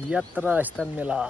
यात्रा स्थान मेला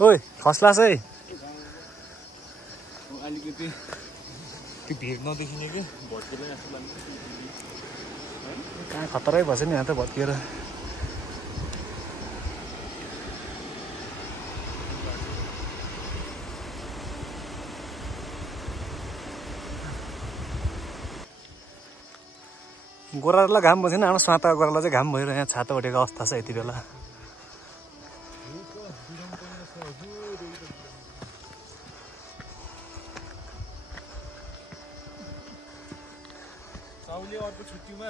ओइ फस्ला चाहिँ अलिकति त्यो भिड नदेखिने कि भट्केर जस्तो लाग्छ कहाँ खतरै भएछ नि यहाँ त भत्किएर गोरालाई घाम बसेन हाम्रो स्वाता गोरालाई चाहिँ घाम भएर यहाँ छाता उठेको अवस्था छ यति बेला साउले अर्को छुट्टीमा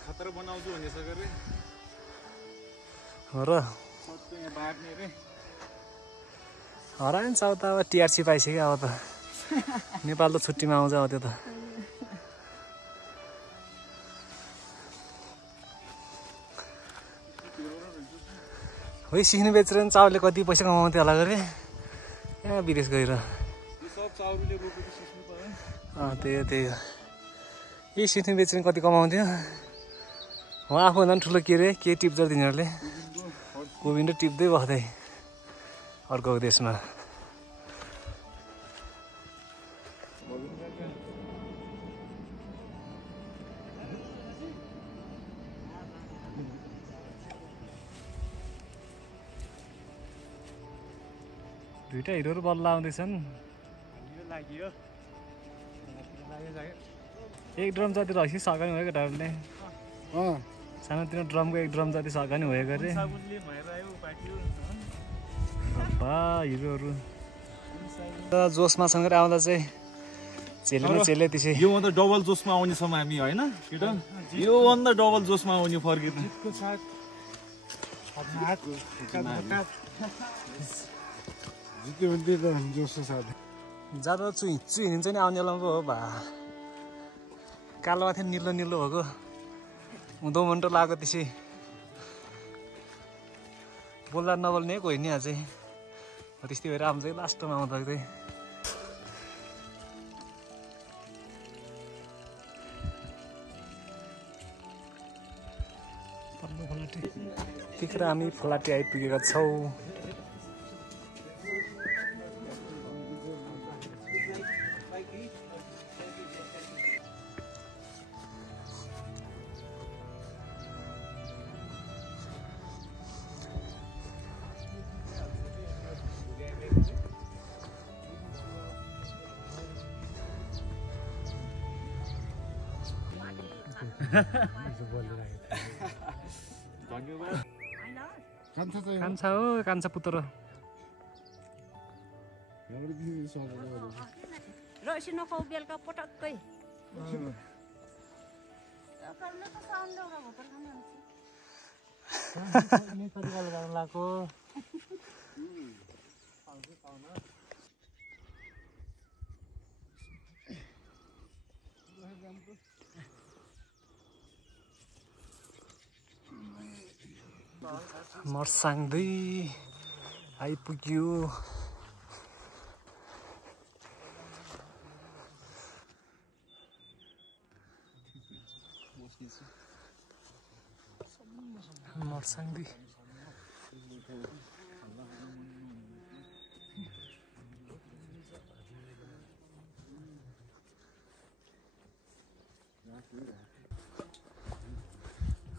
खतरा बनाउँछु भन्ने छ गरे हो र सबै यहाँ बाट्ने रे हराइन साउ त अब टिआरसी पाइसक्यो अब त नेपाल त छुट्टीमा आउँछ अब त्यो त है सिक्नु बेचेर नि चाउले कति पैसा कमाउँथ्यो होला गरे यहाँ विदेश गएर सब चाउले रोपेको सिस्नु पर्यो त्यही यही सिस्नु बेचेर कति कमाउँथ्यो उहाँ आफू झन् ठुलो के अरे के टिप्छ तिनीहरूले कोभिड टिप्दै बस्दै अर्को देशमा दुईटा हिरोहरू बल्ल आउँदैछन् एक ड्रम जति रहेछ सघानी भयो केटाहरूले सानोतिनो ड्रमको एक ड्रम जति सघानी भएको अरे हिरोहरू जोसमा सँगै आउँदा चाहिँ चेले न चेले त्यसै योभन्दा डबल जोसमा आउने छौँ हामी होइन केटा योभन्दा डबल जोसमा आउने फर्केर ज्यादा हिँडिन्छ नि आउने बेलामा हो भा कालोमा थियो निलो निलो भएको हुँदो मन्टो लाग्यो त्यसै बोल्दा नबोल्ने कोही नि अझै त्यस्तै भएर आउँछ लास्टमा आउँदा चाहिँ त्यतिखेर हामी फलाटे आइपुगेका छौँ कान्छा हो कान्छा पुत्र रसी नखाऊ बेलुका पटक्कै लाग्यो मर्साङ्दै आइपुग्यो मर्साङ्दै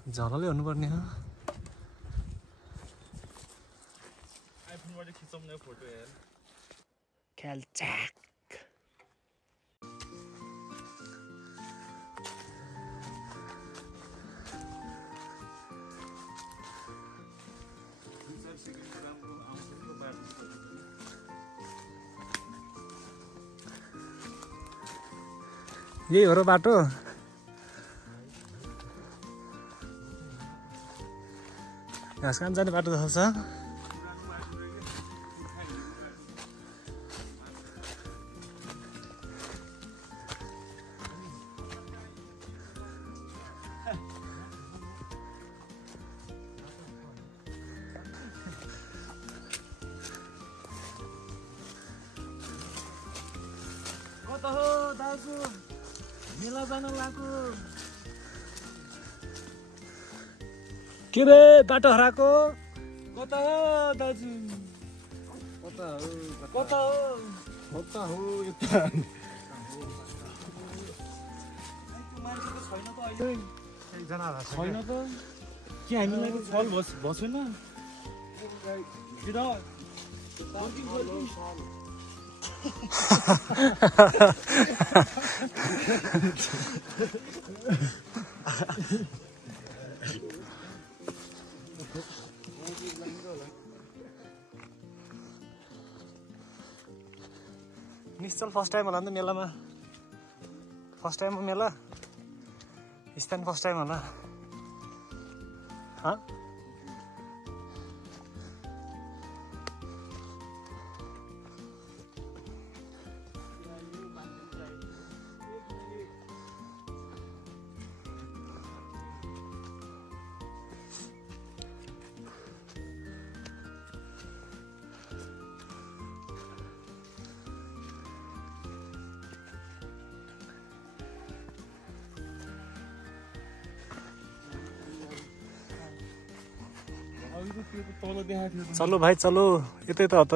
झलले हुनुपर्ने हो आइफोनबाट खिचौँ न फोटो यार ख्यालचाक यही हो र बाटो घाँस काट्न जाने बाटो जस्तो छ कता हो दाजु मेला जान लाग्यो के रे बाटो हराएको कता हो दाजु कता हो कता हो कता हो यता मान्छे त छैन त अहिले एकजना छैन त के हामीलाई त छल बसेन निश्चल फर्स्ट टाइम होला नि त मेलामा फर्स्ट टाइम हो मेला स्थान फर्स्ट टाइम होला चलो भाइ चलो यतै त हो त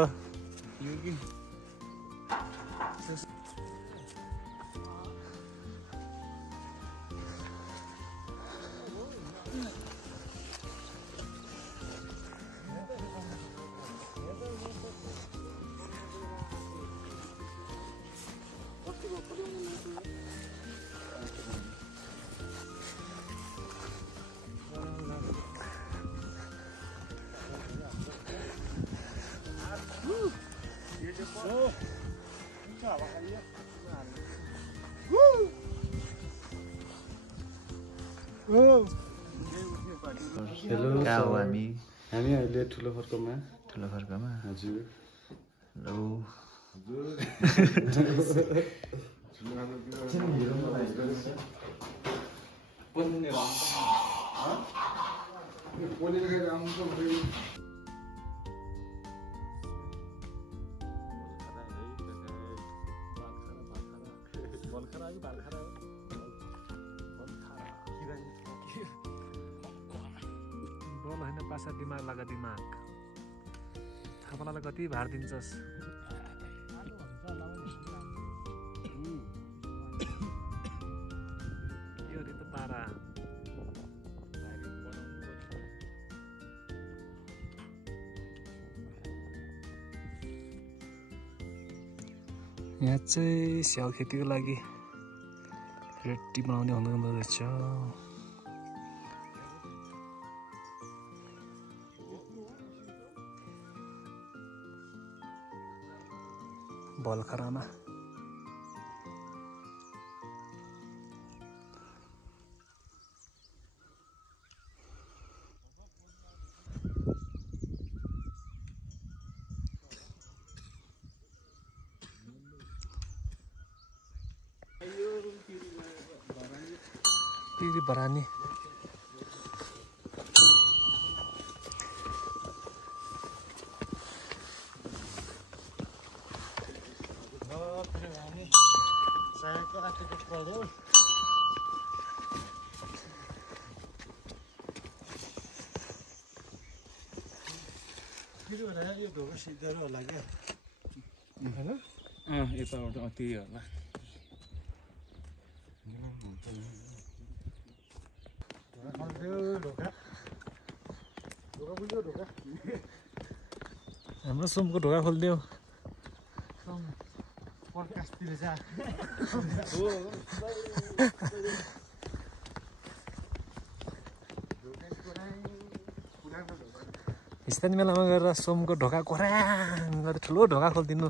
हेलो कहाँ हो हामी अहिले ठुलो फर्कमा हजुर हेलो बल होइन पासा दिमाग लगा दिमाग थापालाई कति भार दिन्छस् यो त पारा यहाँ चाहिँ स्याउ खेतीको लागि रेटी बनाउने हुँदो रहेछ बलखरामा तिरी बरानी यो ढोका सिद्धै होला क्या हैन यताबाट त्यही होला हाम्रो सुमको ढोका खोलिदियो स्थानीय मेलामा गएर सोमको ढोका कोराङ गरेर ठुलो ढोका खोलिदिनु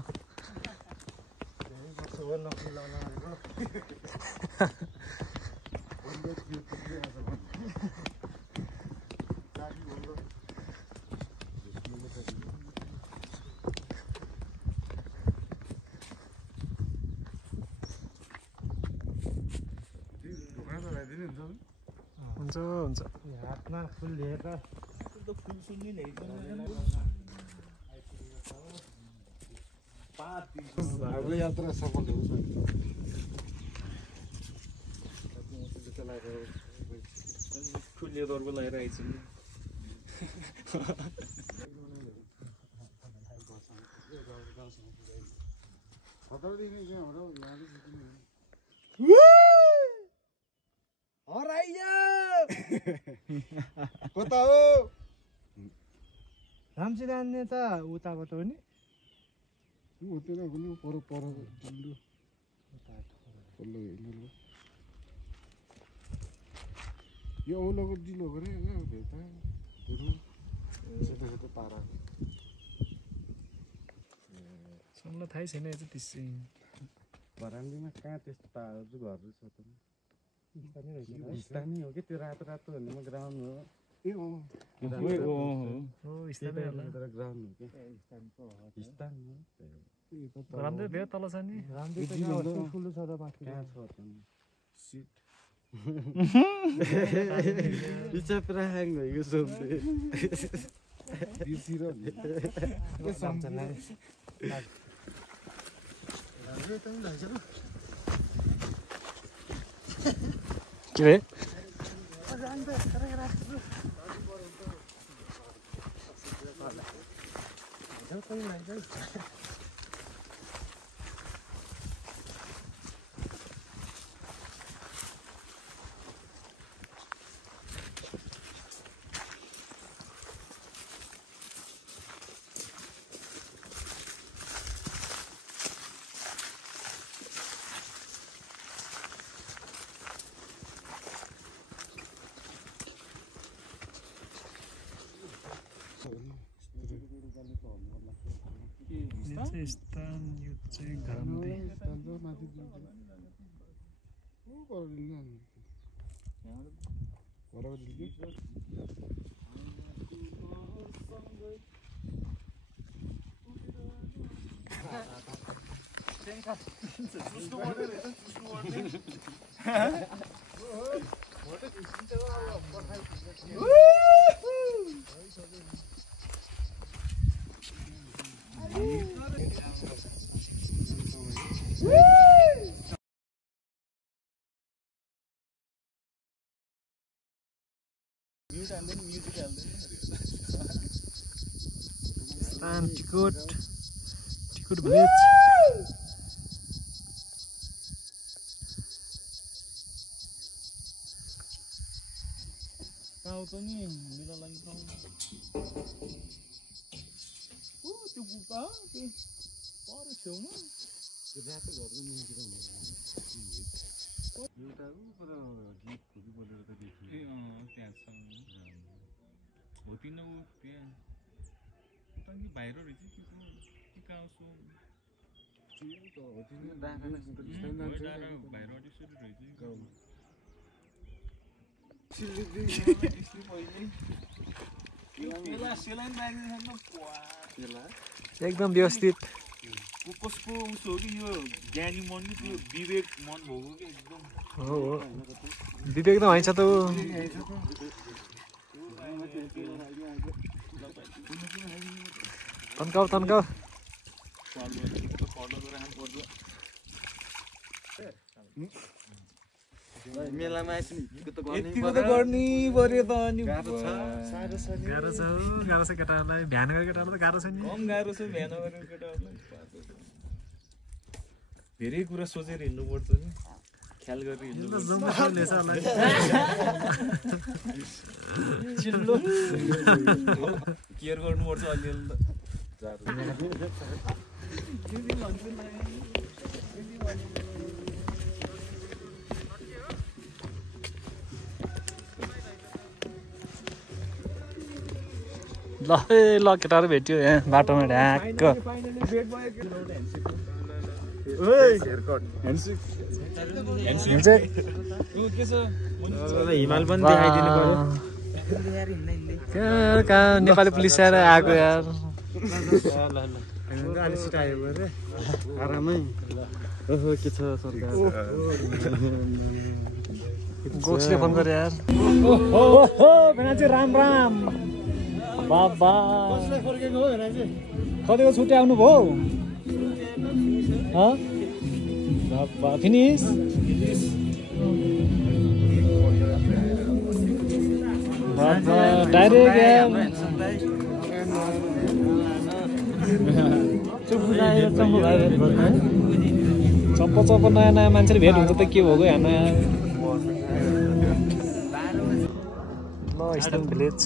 हुन्छ हुन्छ हातमा फुल लिएर हाम्रो यात्रा सफल होस् ठुलो दरको लगाएर आइछु कता हो रामसी जाने त उताबाट हो नि उतै पनि पर पर दिल्लो पल्लो हिँड्नु यो औलोको दिलो गरे भेटा सेतो सेतो पारा सम्म थाहै छैन यो चाहिँ त्यसै भरान्डीमा कहाँ त्यस्तो पाहाडहरू घरहरू छ त स्थानीय हो कि त्यो रातो रातो भन्नेमा ग्राउन्ड हो स्थानीय होला ग्राउन्ड हो कि राम्रै भयो तल छ नि ठुलो छ र माथि कहाँ छ त सिट इच्छा पुरा ह्याङ भएको सोध्दै बिर्सिर के रे स्थान यो चाहिँ घामदे स्थान टिकोट भिलेज गाउँ पनि मेला लागि ठाउँ त्यो बुका त्यो पर छेउमा त्यो रातो घरको निम्ति एउटा पर गीत खुबी बोलेर त देखियो ए त्यहाँ छ हो तिन त्यहाँ उता कि बाहिर रहेछ कि कहाँ सो बाहिरबाट सुरु रहेछ एकदम व्यवस्थित कसको उसो कि यो ज्ञानी मन कि त्यो विवेक मन भएको कि एकदम हो विवेक त हैछ त तन्काउ मेलामा यतिको त गर्नै पर्यो त अनि गाह्रो छ केटाहरूलाई भ्यान गरेको केटाहरूलाई त गाह्रो छ नि कम गाह्रो छ भ्यान गरेको केटाहरूलाई धेरै कुरा सोचेर हिँड्नुपर्छ नि ख्याल गरेर हिँड्नु केयर गर्नुपर्छ अलिअलि ल ल केटाहरू भेट्यो यहाँ बाटोमा ढ्याक्क हिमाल पनि देखाइदिनु पर्यो कहाँ नेपाली पुलिस आएर आएको यार आरामै ओहो के छ सरकार गोक्सले फोन गरे यार ओहो भेनाजी राम राम बाबा कतिको छुट्टी आउनु भयो बाबा फिनिस बाबा डाइरेक्ट यार चप्प नयाँ नयाँ मान्छेले भेट हुन्छ त के भएको हेर्न यार ल इस्टर्न भिलेज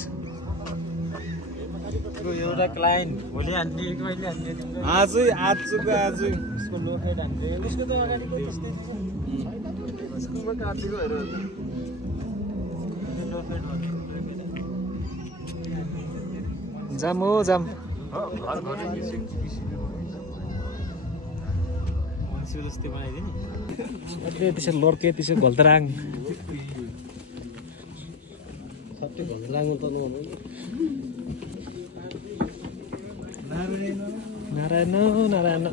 एउटा क्लाइन्ट भोलि हान्ने कहिले हान्ने आजै आजको उसको लोफेट हान्ने उसको त अगाडि त्यस्तै स्कुलमा काटेको हेर लोफेट जाम हो जाम जस्तै बनाइदिने त्यसो लड्के त्यसो घोल्तराङ नारायण नारायण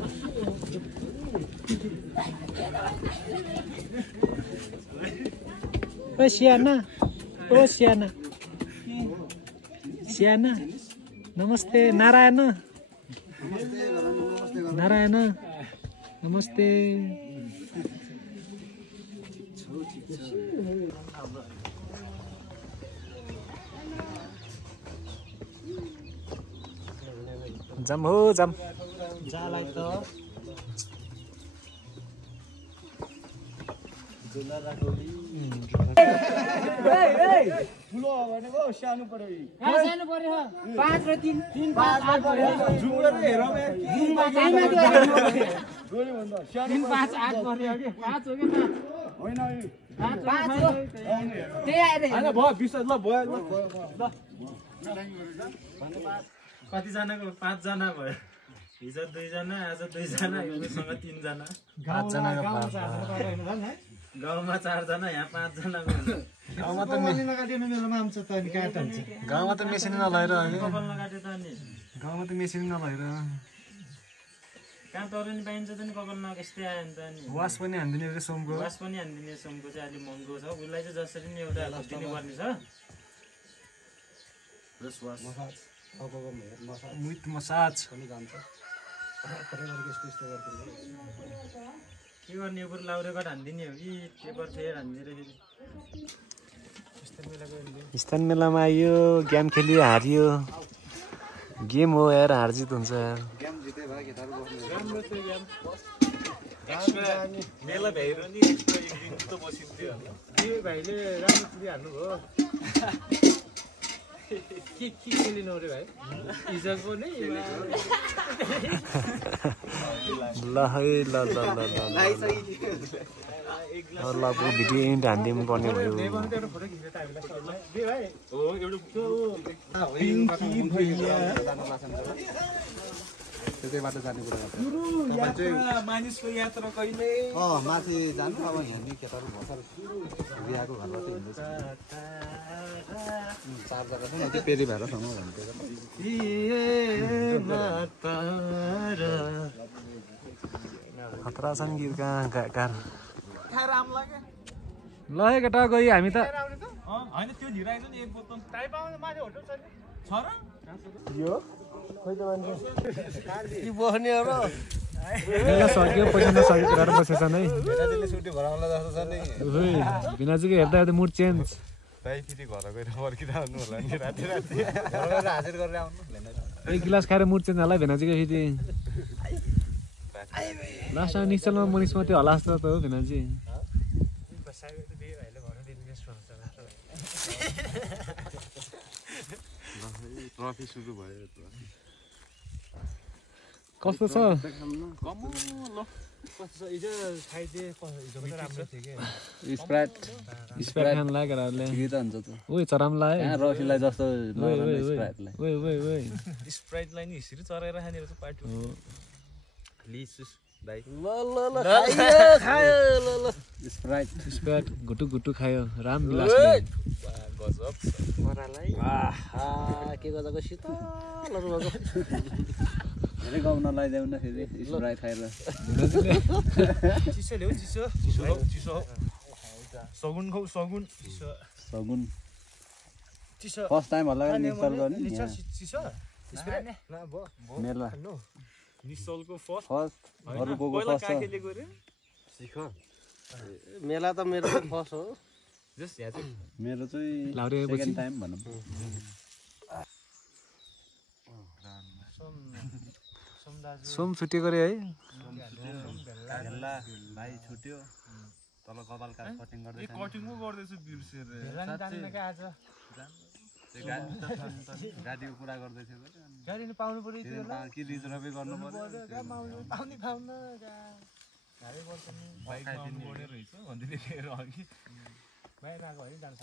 ओ सियाना सियाना नमस्ते नारायण नारायण नमस्ते जाम हो जाम जालाई त जुला राखोली ठुलो हो भने पो सानो पर्यो सानो पर्यो 5 र 3 3 5 8 पर्यो जुम गरेर हेरौ जुममा चाहिमा त्यो गोली भन्दा 3 5 8 पर्यो के 5 हो के 5 होइन 5 हो त्यही आएर हैन भयो विश्वास ल भयो ल कति जनाको 5 जना भयो हिजो 2 जना आज 2 जना योसँग 3 जना 5 जनाको गाउँमा 4 जना यहाँ 5 जना गाउँमा त नकाटिने बेलामा आउँछ त अनि काट हुन्छ गाउँमा त मेसिन नलएर कपाल नकाटे त अनि गाउँमा त मेसिन नलएर कहाँ तरुनी पाइन्छ त नि कपाल नकस्तै आयो नि त अनि वास पनि हान्दिने रे सोमको वास पनि हान्दिने सोमको चाहिँ अलिक महँगो छ उसलाई चाहिँ जसरी नि एउटा दिनुपर्ने छ विथ मसाज के गर्ने यो बरु लाउरे कट हानिदिने हो कि पेपर फेयर हानिदिएर फेरि स्थान मेलामा आइयो गेम खेलियो हारियो गेम हो यार हार जित हुन्छ यार मेला भ्याइरो नि एक्स्ट्रा एक दिन त बसिन्थ्यो त्यो भाइले राम्रो चिज हान्नुभयो के खेलिनु रे भाइ हिजोको नै ल है ल ल ल ल भिडियो एन्ड हानिदिनु पर्ने भयो त्यतैबाट जाने कुरा मानिसको यात्रा कहिले माथि जानु अब यहाँ नि केटाहरू भर्खर बिहाको घरबाट हिँड्दैछ 4 जग्गा छ त्यो पेरी भाडासम्म भन्थ्यो खतरा छ नि गीत गायककार राम लाग्यो ल है केटा गयो हामी त होइन त्यो झिराइछ नि एक बोतल ताइपामा माथि होटल छ र यो खोइ त मान्छे के बस्ने हो र सक्यो पैसा नसक्यो केटाहरू बसेछ नै भेनाजीले छुट्टी भराउला जस्तो छ नि भिनाजीको हेर्दा हेर्दा मुड चेन्ज दाइ फेरि घर गएर फर्किँदा आउनु होला नि राति घर गएर हाजिर गरेर आउनु एक गिलास खाएर मुड चेन्ज होला भिनाजीको फेरि लास्टमा निश्चलमा मनिषमा त्यो होला जस्तो त हो भिनाजी ट्रफी सुरु भयो कस्तो छ स्प्राइट स्प्राइट खान लाग्यो केटाहरूले ठिकै त हुन्छ त ओइ चरामलाई यहाँ रफीलाई जस्तो ओइ ओइ स्प्राइटलाई ओइ ओइ ओइ स्प्राइटलाई नि हिस्री चराएर खाने रहेछ पाटो लिसुस भाइ स्प्राइट स्प्राइट घुटु घुटु खायो राम विलासले गजब के गर्दाको शीतलहरू भएको धेरै गाउन लगाइदेऊ न फेरि स्प्राइट खाएर चिसो ल्याउ चिसो चिसो चिसो सगुन खाउ सगुन सगुन चिसो फर्स्ट टाइम होला निश्चल गर्ने चिसो मेला निश्चलको फर्स्ट अरू गएको फर्स्ट काखेले गरे सिख मेला त मेरो फर्स्ट हो जस यहाँ चाहिँ मेरो चाहिँ लाउरे सेकेन्ड टाइम भनौँ सोम छुट्टिएको रे है भाइ छुट्यो तल कपाल कटिङ गर्दै कटिङ पो गर्दैछु बिर्सेर गाडीको कुरा गर्दै थियो गाडी नि पाउनु पर्यो कि रिजर्भै गर्नु पर्यो पाउने बाइक पाउनु पर्यो रहेछ भन्दै थियो अघि बाहिर आएको है जान्छ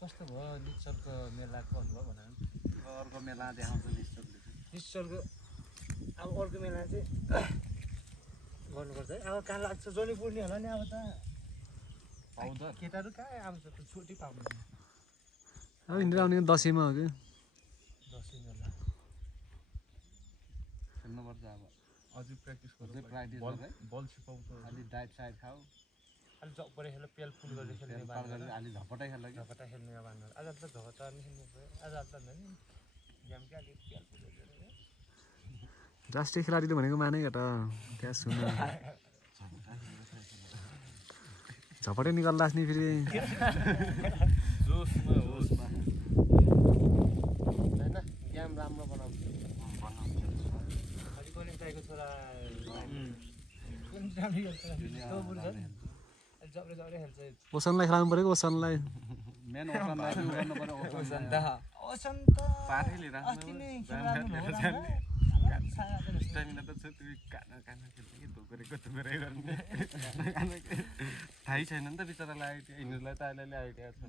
कस्तो भयो निश्चलको मेलाको अनुभव भन अर्को मेला देखाउँछ निश्चलको अब अर्को मेला चाहिँ गर्नुपर्छ है अब कहाँ लाग्छ जनी पुर्ने होला नि अब त केटाहरू कहाँ आउँछ त छुट्टी पाउनु अब हिँडेर आउने दसैँमा हो कि दसैँ मेला खेल्नुपर्छ अब अझै प्र्याक्टिस अझै प्राक्टिस गर्दै बल छिपाउँछ अलि डाइट साइड खाऊ अलि जग परे खेल्दा पेल फुल गरेर खेल्ने अलि झपटै खेल्दा कि झपटा खेल्ने अब आज त झपटा नि खेल्नु पऱ्यो आज त नि गेम क्या अलिक पेल फुल गरेर राष्ट्रिय खेलाडीले भनेको माने केटा त्यहाँ सुन झपटै निकाल्दा नि फेरि जोसमा होसमा होइन गेम राम्रो बनाउँछ अलिक पनि दाइको छोरा जबरे जबरे खेल्छ ओसनलाई खेलाउनु पऱ्यो ओसनलाई मेन ओसनलाई गर्नु पर्यो ओसन त पार्टीले अस्ति नै खेलाउनु हो स्टामिना त छ त्यो काना काना खेल्छ कि धोकरेको धोकरे गर्ने थाहै छैन नि त बिचरालाई आइडिया यिनीहरूलाई त अहिले आइडिया छ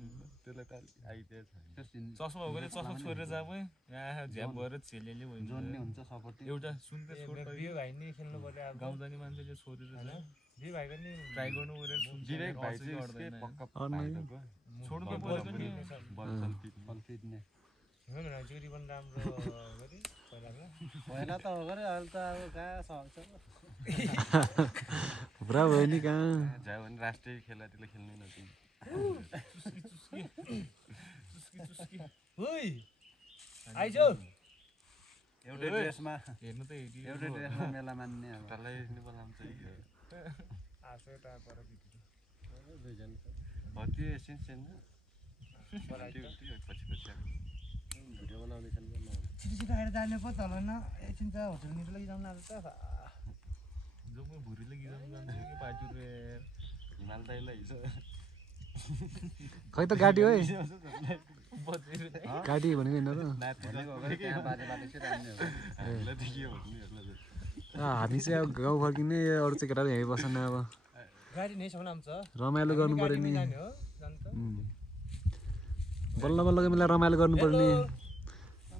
त्यसलाई त आइडिया छैन चस्मा हो भने चस्मा छोडेर जाऊ यहाँ झ्याप भएर छेलेले हुन्छ जोड्ने हुन्छ सपोर्ट एउटा सुन्दै छोड्दै बियो भाइ नि खेल्नु पर्यो अब गाउँ जाने मान्छेले छोडेर होइन बियो भाइको नि ट्राई गर्नु पऱ्यो डिरेक्ट भाइ चाहिँ उसकै पक्का छोड्नु त पऱ्यो पनि बल फिट्ने जुरी पनि राम्रो गरी पहिला त हो गरे अहिले त अब कहाँ सक्छ पुरा भयो नि कहाँ जायो भने राष्ट्रिय खेलाडीले खेल्ने नदिनु आइजो एउटै ड्रेसमा हेर्नु त एउटै ड्रेसमा मेला मान्ने अब डल्लै बोलाउँछ त्यो एसेन्स छैन पछि भिडियो बनाउँदैछन् छिटो खाएर जाने पो तल न एकछिन त होटलनिर लगिजाउन आज त जो म भुरीले गिजाउनु जान्छु कि पाटु हिमाल दाइलाई हिजो खै त गाडी हो गाडी भनेको होइन त हामी चाहिँ अब गाउँ फर्किने अरू चाहिँ केटाहरू यहीँ बस्छन् अब गाडी नै छौँ आउँछ रमाइलो गर्नु पर्यो नि बल्ल बल्लको मिलाएर रमाइलो गर्नुपर्ने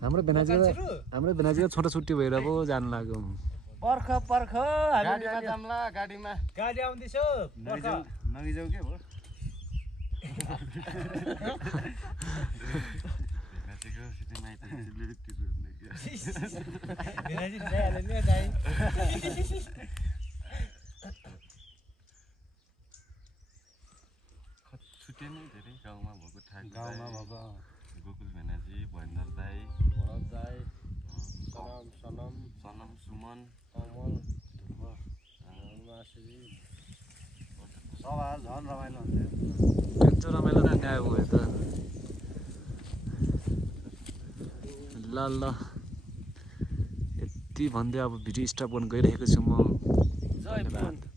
हाम्रो भेनाजीको छोटो छुट्टी भएर पो जानु लाग्यो पर्ख पर्ख गाडीमा जाम्ला गाडीमा गाडी आउँदैछ नगिजाउ के हो छुट्टै नै धेरै गाउँमा भएको गोकुल भेनाजी भयन्द्र दाई भरत दाई सनम सुमन कमल सब आज झन् रमाइलो हुन्छ रमाइलो त गयो त ल ल यति भन्दै अब भिडियो स्टप गर्नु गइरहेको छु म धन्यवाद।